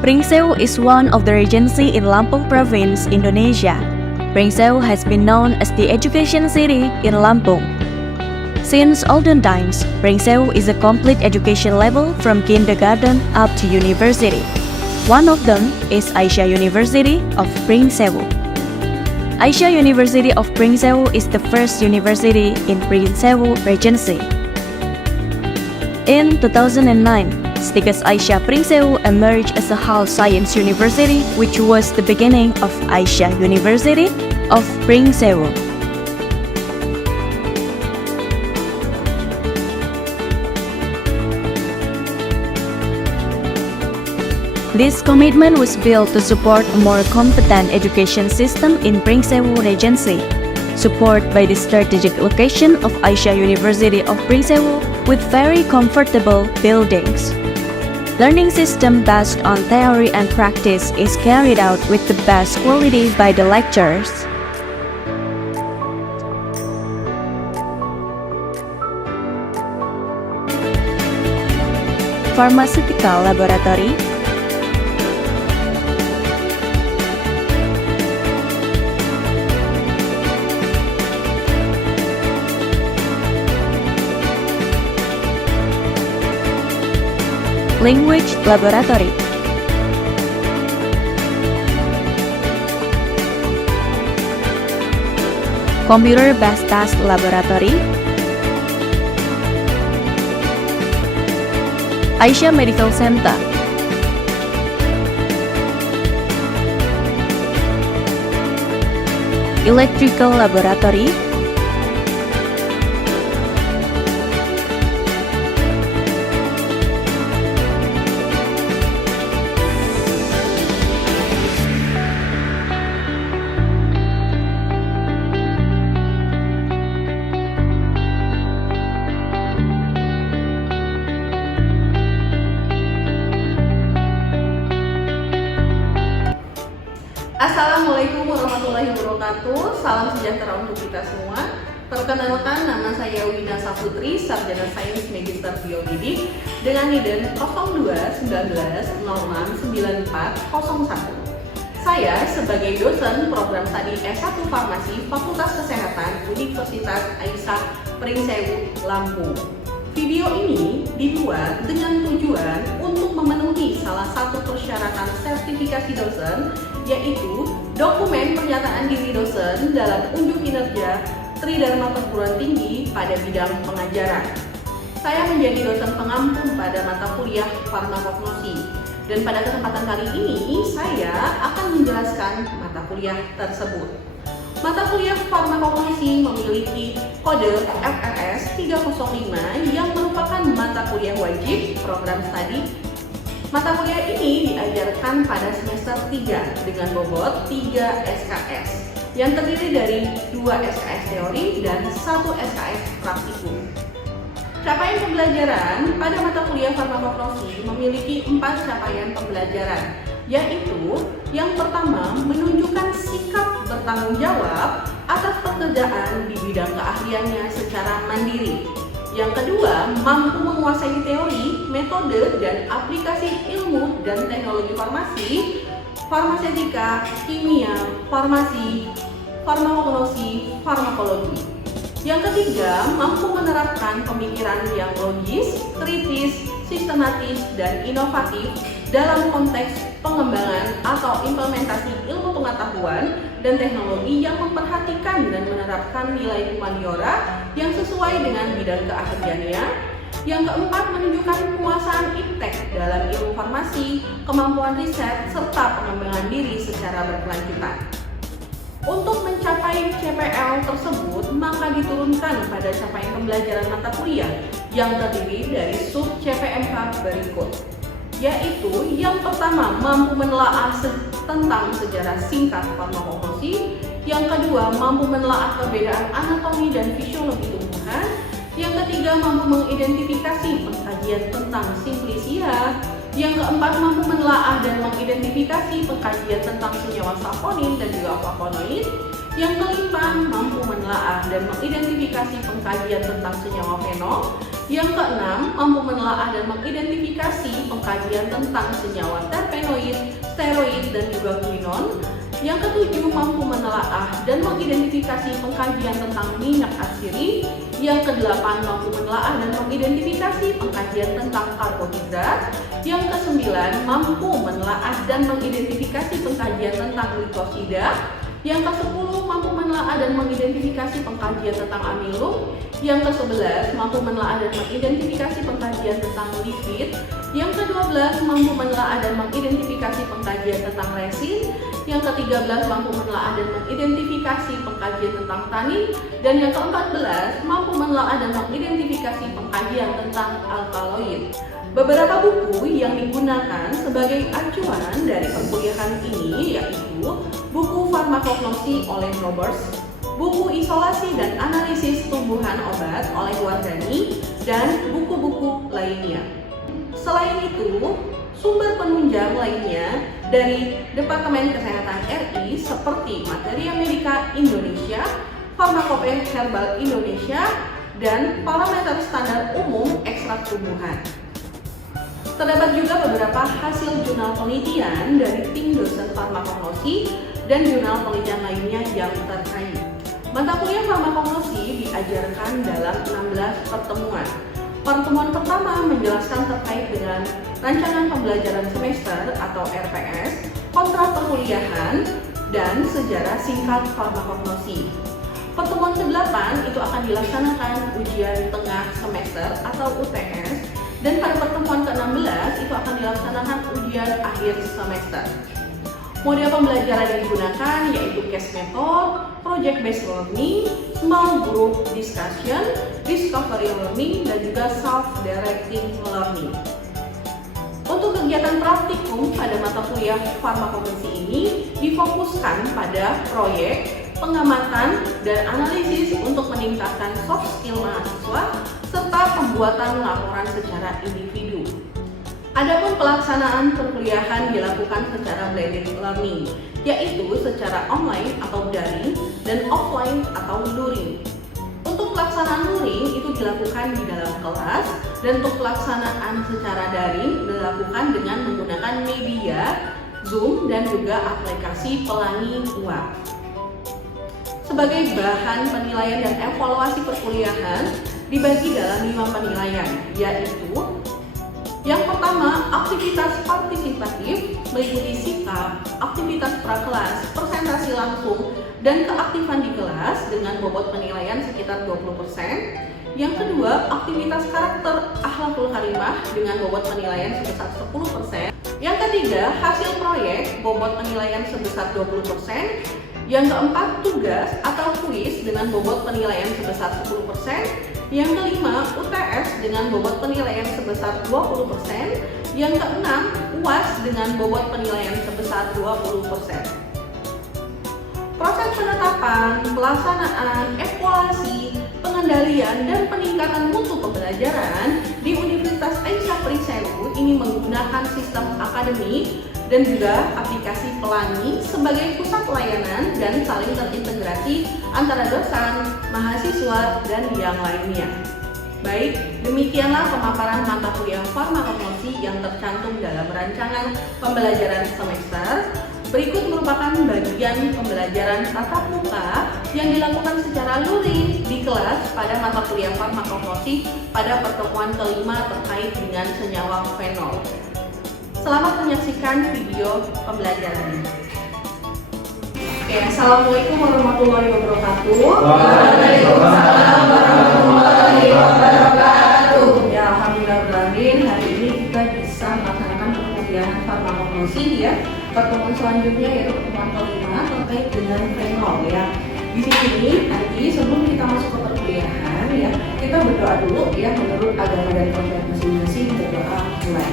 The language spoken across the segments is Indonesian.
Pringsewu is one of the regency in Lampung Province, Indonesia. Pringsewu has been known as the education city in Lampung. Since olden times, Pringsewu is a complete education level from kindergarten up to university. One of them is Aisyah University of Pringsewu. Aisyah University of Pringsewu is the first university in Pringsewu Regency. In 2009, Stikes Aisyah Pringsewu emerged as a whole science university, which was the beginning of Aisyah University of Pringsewu. This commitment was built to support a more competent education system in Pringsewu Regency, supported by the strategic location of Aisyah University of Pringsewu with very comfortable buildings. Learning system based on theory and practice is carried out with the best quality by the lecturers. Pharmaceutical Laboratory, Language Laboratory, Computer-Based Task Laboratory, Aisyah Medical Center, Electrical Laboratory, Assalamualaikum warahmatullahi wabarakatuh. Salam sejahtera untuk kita semua. Perkenalkan, nama saya Wina Saputri, Sarjana Sains Magister Biomedik dengan NIDN 0219069401. Saya sebagai dosen program studi S1 Farmasi Fakultas Kesehatan Universitas Aisyah Pringsewu, Lampung. Video ini dibuat dengan tujuan untuk memenuhi salah satu persyaratan sertifikasi dosen, yaitu dokumen pernyataan diri dosen dalam unjuk kinerja Tridharma Perguruan Tinggi pada bidang pengajaran. Saya menjadi dosen pengampu pada mata kuliah farmakognosi, dan pada kesempatan kali ini saya akan menjelaskan mata kuliah tersebut. Mata kuliah farmakognosi memiliki kode FRS 305 yang merupakan mata kuliah wajib program studi. Mata kuliah ini diajarkan pada semester 3 dengan bobot 3 SKS yang terdiri dari 2 SKS teori dan 1 SKS praktikum. Capaian pembelajaran pada mata kuliah farmakognosi memiliki 4 capaian pembelajaran, yaitu yang pertama, menunjukkan sikap bertanggung jawab atas pekerjaan di bidang keahliannya secara mandiri. Yang kedua, mampu menguasai teori, metode, dan aplikasi ilmu dan teknologi farmasi, farmaseutika, kimia, farmasi, farmakognosi, farmakologi. Yang ketiga, mampu menerapkan pemikiran yang logis, kritis, sistematis, dan inovatif dalam konteks pengembangan atau implementasi ilmu pengetahuan dan teknologi yang memperhatikan dan menerapkan nilai humaniora yang sesuai dengan bidang keahliannya. Yang keempat, menunjukkan penguasaan iptek dalam ilmu farmasi, kemampuan riset, serta pengembangan diri secara berkelanjutan. Untuk mencapai CPL tersebut, maka diturunkan pada capaian pembelajaran mata kuliah yang terdiri dari sub CPMK berikut, yaitu yang pertama, mampu menelaah tentang sejarah singkat farmakognosi. Yang kedua, mampu menelaah perbedaan anatomi dan fisiologi tumbuhan. Yang ketiga, mampu mengidentifikasi pengkajian tentang simplisia. Yang keempat, mampu menelaah dan mengidentifikasi pengkajian tentang senyawa saponin dan juga flavonoid. Yang kelima, mampu menelaah dan mengidentifikasi pengkajian tentang senyawa fenol. Yang keenam, mampu menelaah dan mengidentifikasi pengkajian tentang senyawa terpenoid, steroid, dan juga quinon. Yang ketujuh, mampu menelaah dan mengidentifikasi pengkajian tentang minyak atsiri. Yang kedelapan, mampu menelaah dan mengidentifikasi pengkajian tentang karbohidrat. Yang kesembilan, mampu menelaah dan mengidentifikasi pengkajian tentang glikosida. Yang ke-10, mampu menelaah dan mengidentifikasi pengkajian tentang amilum. Yang ke-11, mampu menelaah dan mengidentifikasi pengkajian tentang lipid. Yang ke-12, mampu menelaah dan mengidentifikasi pengkajian tentang resin. Yang ke-13, mampu menelaah dan mengidentifikasi pengkajian tentang tanin. Dan yang ke-14, mampu menelaah dan mengidentifikasi pengkajian tentang alkaloid. Beberapa buku yang digunakan sebagai acuan dari perkuliahan ini yaitu buku Farmakognosi oleh Roberts, buku Isolasi dan Analisis Tumbuhan Obat oleh Wardani, dan buku-buku lainnya. Selain itu, sumber penunjang lainnya dari Departemen Kesehatan RI seperti Materia Medica Indonesia, Farmakope Herbal Indonesia, dan Parameter Standar Umum Ekstrak Tumbuhan. Terdapat juga beberapa hasil jurnal penelitian dari tim dosen farmakognosi dan jurnal penelitian lainnya yang terkait. Mata kuliah farmakognosi diajarkan dalam 16 pertemuan. Pertemuan pertama menjelaskan terkait dengan rancangan pembelajaran semester atau RPS, kontrak perkuliahan, dan sejarah singkat farmakognosi. Pertemuan ke-8 itu akan dilaksanakan ujian tengah semester atau UTS, dan pada pertemuan ke-16 itu akan dilaksanakan ujian akhir semester. Model pembelajaran yang digunakan yaitu case method, project based learning, small group discussion, discovery learning, dan juga self-directing learning. Untuk kegiatan praktikum pada mata kuliah farmakognosi ini difokuskan pada proyek, pengamatan, dan analisis untuk meningkatkan soft skill mahasiswa serta pembuatan laporan secara individu. Adapun pelaksanaan perkuliahan dilakukan secara blended learning, yaitu secara online atau daring dan offline atau luring. Untuk pelaksanaan luring itu dilakukan di dalam kelas, dan untuk pelaksanaan secara daring dilakukan dengan menggunakan media, Zoom, dan juga aplikasi pelangi uap. Sebagai bahan penilaian dan evaluasi perkuliahan dibagi dalam 5 penilaian, yaitu yang pertama, aktivitas partisipatif meliputi sikap, aktivitas prakelas, presentasi langsung, dan keaktifan di kelas dengan bobot penilaian sekitar 20%. Yang kedua, aktivitas karakter akhlakul karimah dengan bobot penilaian sebesar 10%. Yang ketiga, hasil proyek bobot penilaian sebesar 20%. Yang keempat, tugas atau kuis dengan bobot penilaian sebesar 10%. Yang kelima, UTS dengan bobot penilaian sebesar 20%. Yang keenam, UAS dengan bobot penilaian sebesar 20%. Proses penetapan, pelaksanaan, evaluasi, pengendalian, dan peningkatan mutu pembelajaran di Universitas Aisyah Pringsewu ini menggunakan sistem akademik dan juga aplikasi pelangi sebagai pusat pelayanan dan saling terintegrasi antara dosen, mahasiswa, dan yang lainnya. Baik, demikianlah pemaparan mata kuliah farmakognosi yang tercantum dalam rancangan pembelajaran semester. Berikut merupakan bagian pembelajaran tatap muka yang dilakukan secara luring di kelas pada mata kuliah farmakognosi pada pertemuan kelima terkait dengan senyawa fenol. Selamat menyaksikan video pembelajarannya. Oke, assalamualaikum warahmatullahi wabarakatuh. Waalaikumsalam warahmatullahi wabarakatuh. Ya, alhamdulillah hari ini kita bisa melaksanakan perkuliahan farmakognosi ya. Pertemuan selanjutnya yaitu pertemuan kelima terkait dengan fenol ya. Di sini nanti sebelum kita masuk ke perkuliahan ya, kita berdoa dulu ya menurut agama dan kepercayaan masing-masing. Berdoa mulai.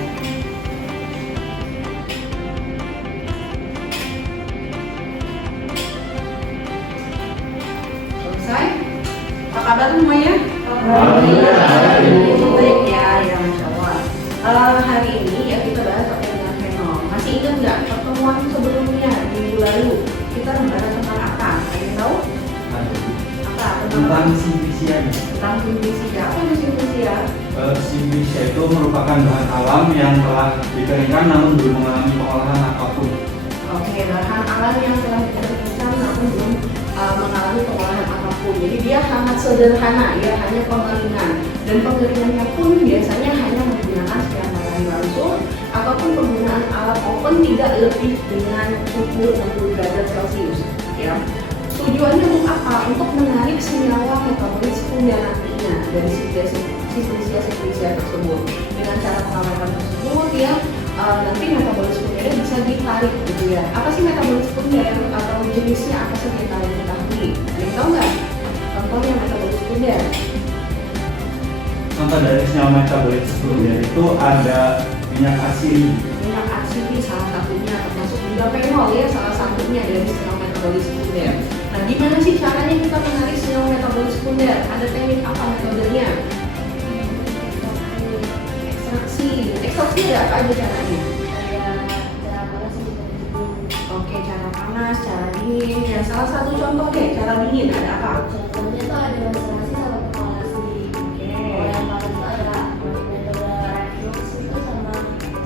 Selesai? Apa kabar semuanya? Baik ya, ya Masya Allah. Hari ini ya kita bahas terkait dengan fenol. Masih ingat nggak pertemuan sebelumnya minggu lalu kita membahas tentang apa? Kalian tahu? bahan alam yang telah dikeringkan namun belum mengalami pengolahan apapun. Oke, bahan alam yang telah dikeringkan namun belum mengalami pengolahan apapun. Jadi dia sangat sederhana, ya, hanya pengeringan. Dan pengeringannya pun biasanya hanya menggunakan sinar matahari langsung ataupun penggunaan alat oven tidak lebih dengan suhu 60 derajat Celcius. Ya. Tujuannya untuk apa? Untuk menarik senyawa metabolit sekunder nantinya dari silisia tersebut. Dengan cara pengawetan tersebut, ya, nanti metabolit sekundernya bisa ditarik, gitu ya. Apa sih metabolit sekunder atau jenisnya apa sih yang kalian ketahui? Ada yang tahu nggak? Contohnya metabolit sekunder. Contoh dari senyawa metabolit sekunder itu ada minyak asidi. Minyak asidi salah satunya, termasuk juga fenol, ya, salah satunya dari senyawa metabolit sekunder. Nah, gimana sih caranya kita menarik senyawa metabolit sekunder? Ada teknik apa metodenya? Ekstraksi ada apa aja caranya? Oke, cara panas, cara dingin. Ya, salah satu contoh deh, cara dingin ada apa? Contohnya tuh ada macerasi sama pengolasi. Kalau yang paling itu ada metode reflux itu sama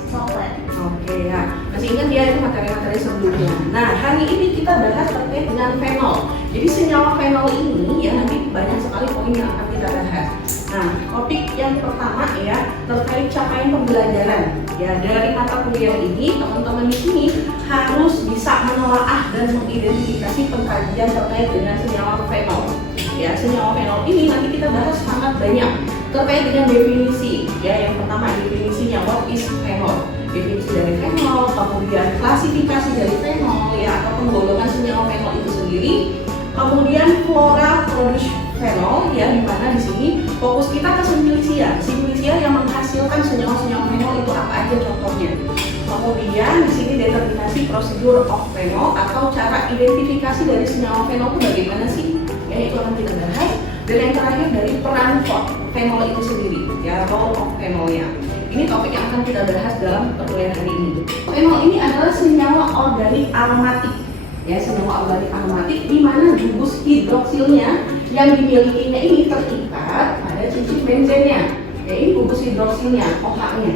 coklat. Oke, ya. Masih ingat ya itu materi-materi sebelumnya. Nah, hari ini kita bahas terkait dengan fenol. Jadi senyawa fenol ini ya nanti banyak sekali poin yang akan kita bahas. Nah, topik yang pertama ya terkait capaian pembelajaran. Ya, dari mata kuliah ini teman-teman di sini harus bisa menelaah dan mengidentifikasi pengkajian terkait dengan senyawa fenol. Ya, senyawa fenol ini nanti kita bahas sangat banyak terkait dengan definisi. Ya, yang pertama definisinya what is fenol. Definisi dari fenol, kemudian klasifikasi dari fenol ya atau penggolongan senyawa fenol itu sendiri. Kemudian flora produce fenol ya, di mana di sini fokus kita ke simplisia yang menghasilkan senyawa-senyawa fenol itu apa aja contohnya. Kemudian di sini determinasi prosedur of fenol atau cara identifikasi dari senyawa fenol itu bagaimana sih? Ya, itu akan kita bahas. Dan yang terakhir dari peran fenol itu sendiri ya, role of fenolnya. Ini topik yang akan kita bahas dalam perkuliahan hari ini. Fenol ini adalah senyawa organik aromatik. Ya, senyawa organik aromatik di mana gugus hidroksilnya yang dimilikinya ini terikat pada cincin benzennya. Ya, ini gugus hidroksilnya, OH-nya.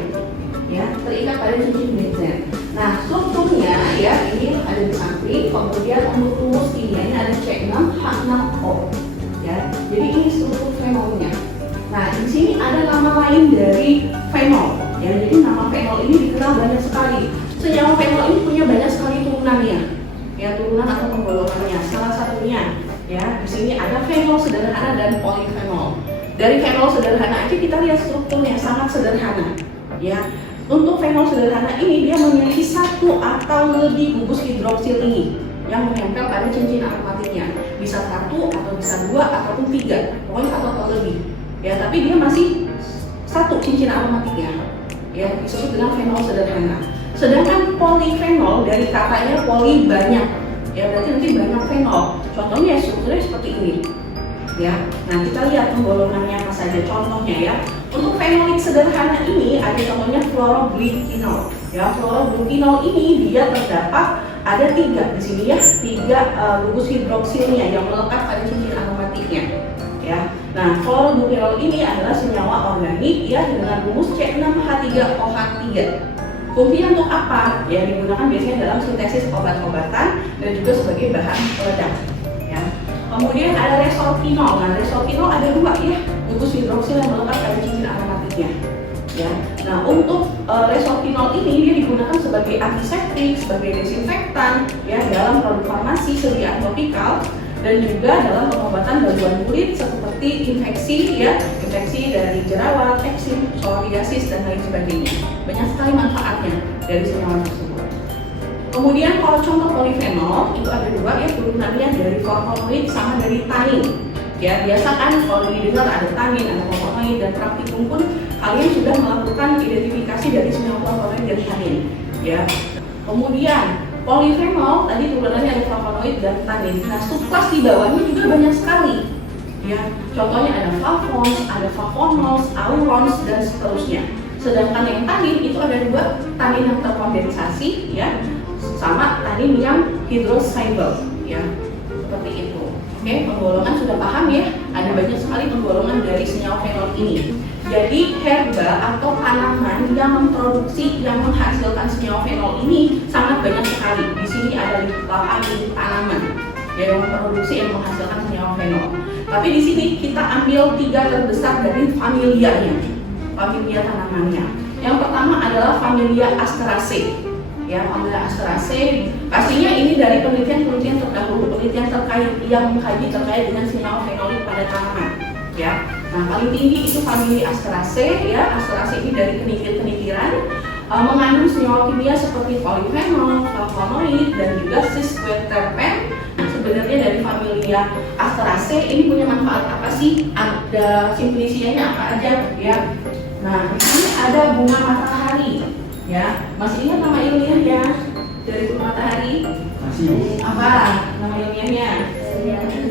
Ya, terikat pada cincin benzen. Nah, strukturnya ya ini ada di samping, kemudian untuk rumus ini ada C6H6O. Ya, jadi ini struktur fenolnya. Nah, di sini ada nama lain dari fenol. Ya, jadi nama fenol ini dikenal banyak sekali. Senyawa fenol ini punya banyak sekali turunannya. Ya, turunan atau penggolongannya. Salah satunya ya, di sini ada fenol sederhana dan polifenol. Dari fenol sederhana aja kita lihat strukturnya sangat sederhana. Ya, untuk fenol sederhana ini dia memiliki satu atau lebih gugus hidroksil ini yang menempel pada cincin aromatiknya. Bisa satu atau bisa dua ataupun tiga, pokoknya satu atau lebih. Ya, tapi dia masih satu cincin aromatiknya. Ya, disebut dengan fenol sederhana. Sedangkan polifenol dari katanya poli banyak. Ya, berarti nanti banyak fenol. Contohnya strukturnya seperti ini. Ya, nah kita lihat penggolongannya apa saja. Contohnya ya, untuk fenolik sederhana ini ada contohnya fluoroglycinol. Ya, fluoroglycinol ini dia terdapat ada tiga di sini ya, tiga gugus hidroksilnya yang melekat pada cincin aromatiknya. Ya, nah fluoroglycinol ini adalah senyawa organik ya dengan rumus C6H3OH3. Fungsinya untuk apa? Ya, digunakan biasanya dalam sintesis obat-obatan dan juga sebagai bahan peledak. Ya. Kemudian ada resortinol. Nah, resortinol ada dua ya, gugus hidroksil yang melekat pada cincin aromatiknya. Ya. Nah, untuk resortinol ini dia digunakan sebagai antiseptik, sebagai desinfektan ya dalam produk farmasi sediaan topikal dan juga dalam pengobatan gangguan kulit seperti infeksi ya, infeksi dari jerawat, eksim, psoriasis dan lain sebagainya. Banyak sekali manfaatnya dari senyawa tersebut. Kemudian kalau contoh polifenol itu ada dua ya, turunannya dari flavonoid sama dari tanin. Ya, biasa kan kalau didengar ada tanin, ada flavonoid dan praktikum pun kalian sudah melakukan identifikasi dari senyawa flavonoid dan tanin. Ya. Kemudian polifenol tadi turunannya ada flavonoid dan tanin. Nah, subklas di bawahnya juga banyak sekali. Ya, contohnya ada flavones, ada flavonols, aurons dan seterusnya. Sedangkan yang tanin itu ada dua, tanin yang terkondensasi ya, sama tanin yang hydrosoluble ya. Seperti itu. Oke, penggolongan sudah paham ya. Ada banyak sekali penggolongan dari senyawa fenol ini. Jadi herba atau tanaman yang memproduksi, yang menghasilkan senyawa fenol ini sangat banyak sekali. Di sini ada 8 jenis tanaman yang memproduksi, yang menghasilkan senyawa fenol. Tapi di sini kita ambil 3 terbesar dari familianya, familia tanamannya. Yang pertama adalah familia Asteraceae. Ya, familia Asteraceae. Pastinya ini dari penelitian-penelitian terdahulu, penelitian terkait yang mengkaji terkait dengan senyawa fenolik pada tanaman. Ya. Nah, paling tinggi itu familia Asteraceae, ya. Asteraceae ini dari penikir-penikiran mengandung senyawa kimia seperti polifenol, flavonoid, dan juga cis-quaterpen. Nah, sebenarnya dari familia Asteraceae ini punya manfaat apa sih? Ada simplicianya apa aja, ya? Nah, di sini ada bunga matahari, ya. Masih ingat nama ilmiahnya dari bunga matahari? Masih. Apa nama ilmiahnya?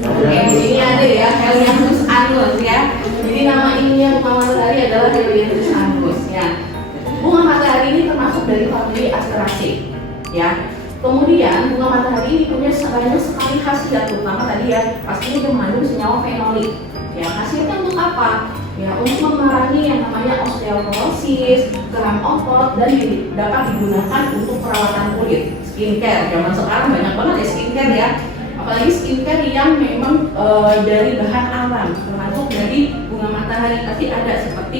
Oke, di sini ada ya, Helianthus annus, ya. Jadi nama ilmiah bunga matahari adalah Helianthus annus, ya. Bunga matahari ini termasuk dari famili Asteraceae, ya. Kemudian bunga matahari ini punya banyak sekali khasiat, terutama tadi ya, pastinya dia mengandung senyawa fenolik. Ya, khasiatnya untuk apa? Ya, untuk memerangi yang namanya osteoporosis, geram otot, dan dapat digunakan untuk perawatan kulit, skincare. Zaman sekarang banyak banget ya skincare, ya. Apalagi skincare yang memang dari bahan alam, termasuk dari bunga matahari. Pasti ada seperti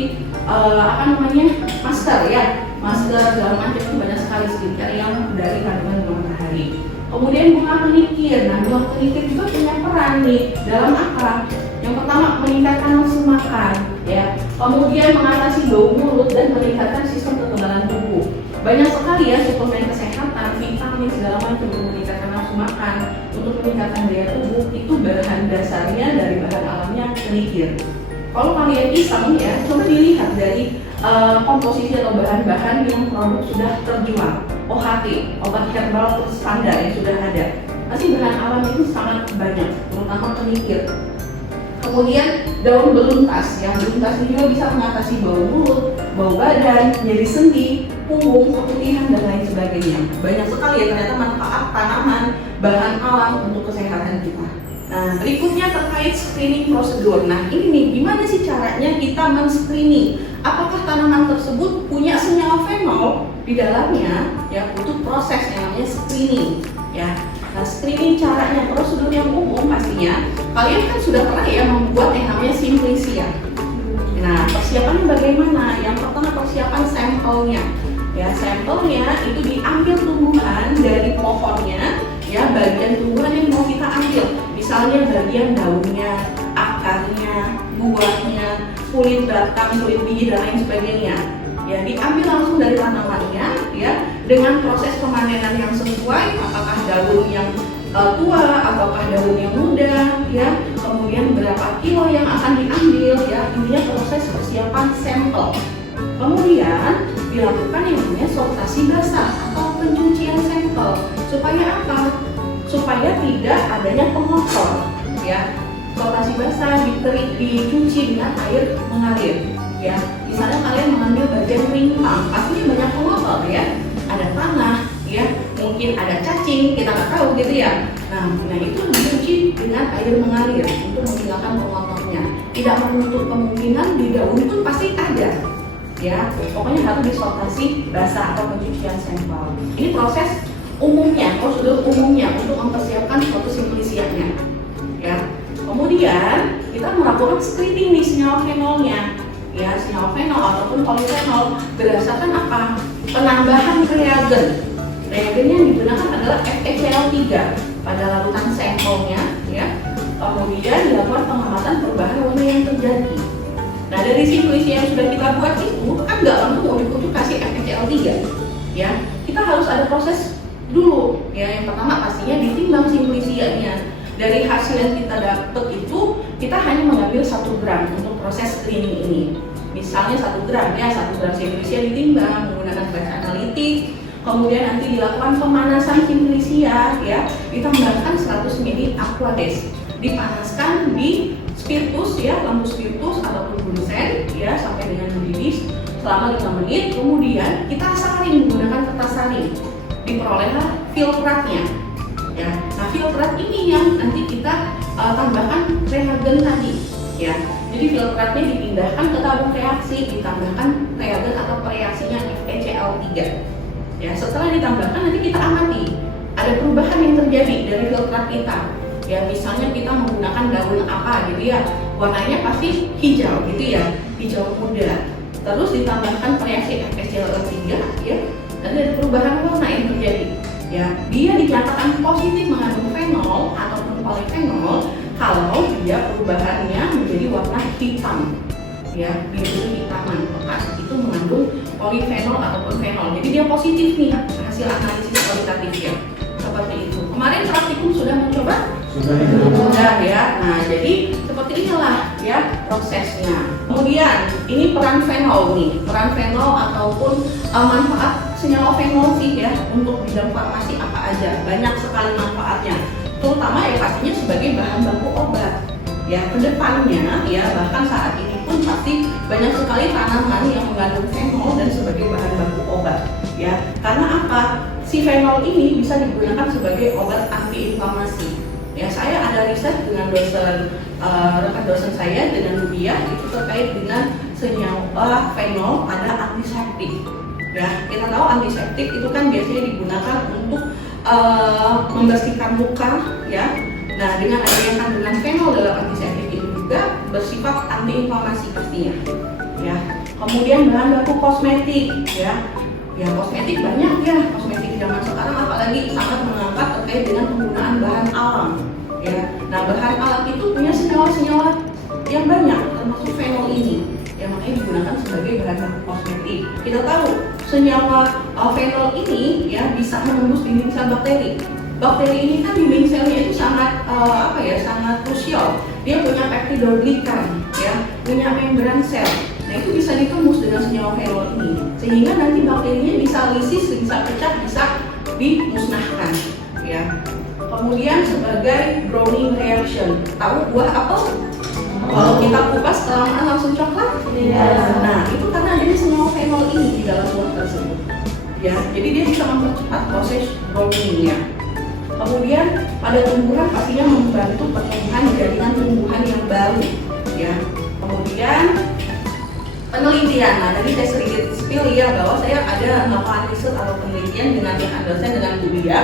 masker, ya, masker segala macam, itu banyak sekali skincare yang dari kandungan bunga matahari. Kemudian bunga penikir. Nah, bunga penikir juga punya peran nih dalam apa? Yang pertama, meningkatkan nafsu makan, ya. Kemudian mengatasi bau mulut dan meningkatkan sistem kekebalan tubuh. Banyak sekali ya suplemen kesehatan, vitamin segala macam untuk meningkatkan nafsu makan, untuk meningkatkan daya tubuh. Itu bahan dasarnya dari bahan alamnya penikir. Kalau kalian iseng ya, coba dilihat dari komposisi atau bahan-bahan yang produk sudah terjual. OHT, obat herbal standar yang sudah ada. Pasti bahan alam itu sangat banyak, terutama penikir. Kemudian daun beluntas, ya, beluntas ini juga bisa mengatasi bau mulut, bau badan, nyeri sendi, punggung, keputihan, dan lain sebagainya. Banyak sekali ya ternyata manfaat tanaman, bahan alam untuk kesehatan kita. Nah, berikutnya terkait screening prosedur. Nah, ini nih, gimana sih caranya kita men-screening? Apakah tanaman tersebut punya senyawa fenol di dalamnya? Ya, butuh proses yang namanya screening, ya. Nah, screening caranya, prosedur yang umum pastinya kalian kan sudah pernah ya membuat yang namanya simplicia. Nah, persiapannya bagaimana? Yang pertama, persiapan sampelnya. Ya, sampelnya itu diambil tumbuhan dari pohonnya, ya, bagian tumbuhan yang mau kita ambil. Misalnya bagian daunnya, akarnya, buahnya, kulit batang, kulit biji, dan lain sebagainya. Ya, diambil langsung dari tanamannya, ya, dengan proses pemanenan yang sesuai, apakah daun yang tua, ataukah daun yang muda, ya, kemudian berapa kilo yang akan diambil, ya, intinya proses persiapan sampel. Kemudian dilakukan yang namanya sortasi basah atau pencucian sampel. Supaya apa? Supaya tidak adanya pengotor, ya. Sortasi basah dicuci dengan air mengalir, ya. Misalnya kalian mengambil bagian rimpang, pastinya banyak pengotor, ya. Ada tanah, ya, mungkin ada cacing, kita nggak tahu gitu ya. Nah itu dicuci dengan air mengalir untuk menghilangkan pengotornya. Tidak menutup kemungkinan di daun pun pasti ada, ya. Pokoknya harus disortasi basah atau pencucian sampel. Ini proses umumnya, prosedur umumnya untuk mempersiapkan suatu simplicianya, ya. Kemudian kita melakukan screening nih senyawa fenolnya, ya, senyawa fenol ataupun polifenol berdasarkan apa? Penambahan reagen. Reagen yang digunakan adalah FeCl3 pada larutan sampelnya, ya. Kemudian dilakukan pengamatan perubahan warna yang terjadi. Nah, dari simplicia yang sudah kita buat itu kan nggak langsung ujuk-ujuk kasih FeCl3, ya. Kita harus ada proses dulu, ya. Yang pertama pastinya ditimbang simplicianya. Dari hasil yang kita dapat itu, kita hanya mengambil 1 gram untuk proses screening ini. Misalnya 1 gram, ya, 1 gram simplicia ditimbang menggunakan batch analitik. Kemudian nanti dilakukan pemanasan simplicia, ya, ditambahkan 100 ml aquades, dipanaskan di spiritus, ya, lampu spiritus ataupun bunsen, ya, sampai dengan mendidih selama 5 menit. Kemudian kita saring menggunakan kertas saring, diperolehlah filtratnya, ya. Nah, filtrat ini yang nanti kita tambahkan reagen tadi, ya. Jadi filtratnya dipindahkan ke tabung reaksi, ditambahkan reagen atau reaksinya FeCl3. Ya, setelah ditambahkan nanti kita amati ada perubahan yang terjadi dari filtrat kita. Ya, misalnya kita menggunakan daun apa gitu ya, warnanya pasti hijau gitu ya, hijau muda. Terus ditambahkan reaksi FeCl3 ya, dan ada perubahan warna yang terjadi. Ya, dia dinyatakan positif mengandung fenol ataupun polifenol kalau dia perubahannya menjadi warna hitam. Ya, biru hitaman pekat itu mengandung polifenol ataupun fenol. Jadi dia positif nih hasil analisis kualitatifnya. Seperti itu. Kemarin praktikum sudah mencoba? Sudah ya. Nah, jadi seperti inilah ya prosesnya. Kemudian ini peran fenol nih. Peran fenol ataupun manfaat senyawa fenol sih ya untuk bidang farmasi apa aja. Banyak sekali manfaatnya. Terutama ya pastinya sebagai bahan baku obat. Ya, kedepannya ya bahkan saat ini pun pasti banyak sekali tanaman yang mengandung fenol dan sebagai bahan baku obat. Ya, karena apa? Si fenol ini bisa digunakan sebagai obat antiinflamasi. Ya, saya ada riset dengan rekan dosen saya dengan Budia itu terkait dengan senyawa fenol pada antiseptik. Ya, kita tahu antiseptik itu kan biasanya digunakan untuk membersihkan luka, ya. Nah, dengan adanya kandungan fenol dalam antiseptik ini juga bersifat antiinflamasi pastinya. Ya, kemudian bahan baku kosmetik, ya. Ya, kosmetik banyak ya, kosmetik zaman sekarang apalagi sangat mengangkat terkait dengan penggunaan bahan alam. Ya, nah bahan alam itu punya senyawa-senyawa yang banyak, termasuk fenol ini, yang makanya digunakan sebagai bahan baku kosmetik. Kita tahu senyawa fenol ini ya bisa menembus dinding sel bakteri. Bakteri ini kan dinding selnya itu sangat sangat krusial. Dia punya peptidoglikan, ya, punya membran sel. Nah, itu bisa ditembus dengan senyawa fenol ini, sehingga nanti bakterinya bisa lisis, bisa pecah, bisa dimusnahkan, ya. Kemudian sebagai browning reaction, tahu buah apel? Kalau kita kupas kelamaan langsung coklat? Iya. Nah, itu karena adanya senyawa fenol ini di dalam buah tersebut. Ya, jadi dia bisa mempercepat proses browningnya. Kemudian pada tumbuhan pastinya membantu pertumbuhan jaringan tumbuhan yang baru, ya. Kemudian penelitian, nah tadi saya sedikit spill ya bahwa saya ada melakukan riset atau penelitian dengan rekan dosen dengan Bu Dia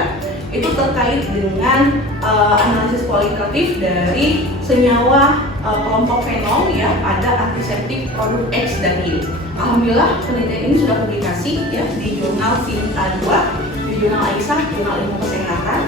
itu terkait dengan analisis kualitatif dari senyawa kelompok fenol ya pada antiseptik produk X dan Y. Alhamdulillah penelitian ini sudah publikasi ya di jurnal Sinta 2, di jurnal Aisyah, jurnal ilmu kesehatan.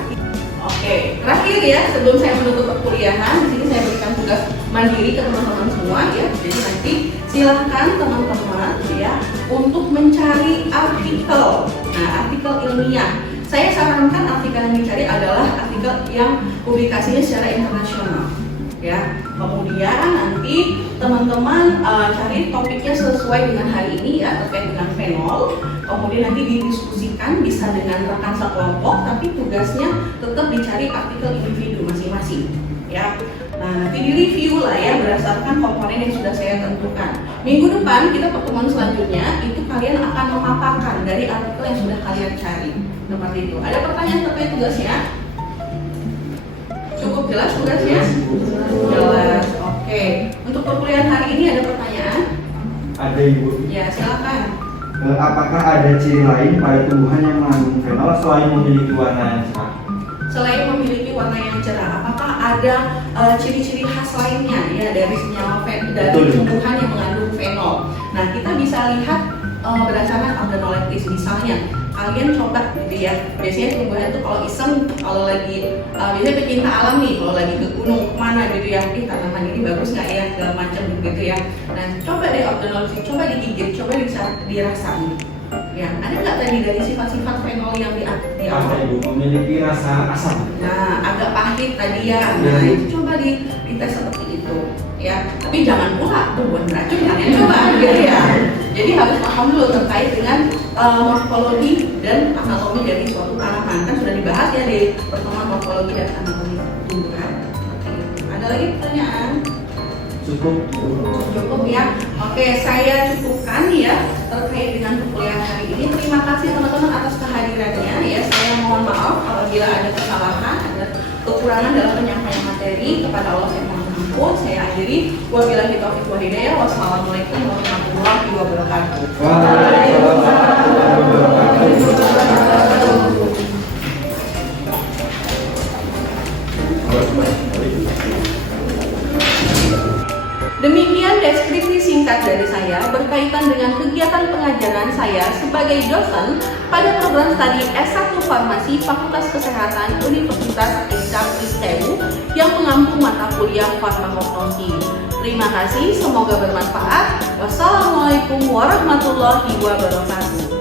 Oke, terakhir ya sebelum saya menutup perkuliahan, di sini saya berikan tugas mandiri ke teman-teman semua ya. Jadi nanti silahkan teman-teman ya untuk mencari artikel. Nah, artikel ilmiah. Saya sarankan artikel yang dicari adalah artikel yang publikasinya secara internasional. Ya, kemudian nanti teman-teman cari topiknya sesuai dengan hari ini ya terkait dengan fenol. Kemudian nanti didiskusikan bisa dengan rekan sekelompok, tapi tugasnya tetap dicari artikel individu masing-masing. Ya, nah nanti direview lah ya berdasarkan komponen yang sudah saya tentukan. Minggu depan kita pertemuan selanjutnya itu kalian akan memaparkan dari artikel yang sudah kalian cari. Seperti itu. Ada pertanyaan terkait tugasnya? Cukup jelas tugasnya? Jelas. Oke. Untuk perkuliahan hari ini ada pertanyaan? Ada, Ibu. Ya, silakan. Apakah ada ciri lain pada tumbuhan yang mengandung fenol selain memiliki warna yang cerah? Selain memiliki warna yang cerah, apakah ada ciri-ciri khas lainnya ya dari senyawa dari tumbuhan yang mengandung fenol? Nah, kita bisa lihat berdasarkan organoleptis misalnya. Kalian coba gitu ya, biasanya tumbuhan itu kalau iseng, kalau lagi biasanya pecinta alam nih, kalau lagi ke gunung kemana gitu ya, tanaman ini bagus nggak ya, segala macam gitu ya. Nah, coba deh organoleptis, coba digigit, coba dirasain. Ya, ada nggak tadi dari sifat-sifat fenol yang di Ada, Ibu, memiliki rasa asam. Nah, agak pahit tadi ya. Nah, itu coba dites seperti itu. Ya, tapi jangan pula buat beracun kalian coba gitu ya. Jadi harus paham dulu terkait dengan morfologi dan anatomi dari suatu tanaman. Kan sudah dibahas ya di pertemuan morfologi dan anatomi tumbuhan. Ada lagi pertanyaan? Cukup ya. Oke, saya cukupkan ya terkait dengan perkuliahan hari ini. Terima kasih teman-teman atas kehadirannya ya. Saya mohon maaf apabila ada kesalahan, ada kekurangan dalam penyampaian materi. Kepada Allah saya mohon pun saya akhiri. Wabillahi taufiq wal hidayah. Wassalamualaikum warahmatullahi wabarakatuh. Waalaikumsalam warahmatullahi wabarakatuh. Demikian deskripsi singkat dari saya berkaitan dengan kegiatan pengajaran saya sebagai dosen pada program studi S1 Farmasi Fakultas Kesehatan Universitas Islam Prinsewu yang mengampu mata kuliah farmakognosi. Terima kasih, semoga bermanfaat. Wassalamualaikum warahmatullahi wabarakatuh.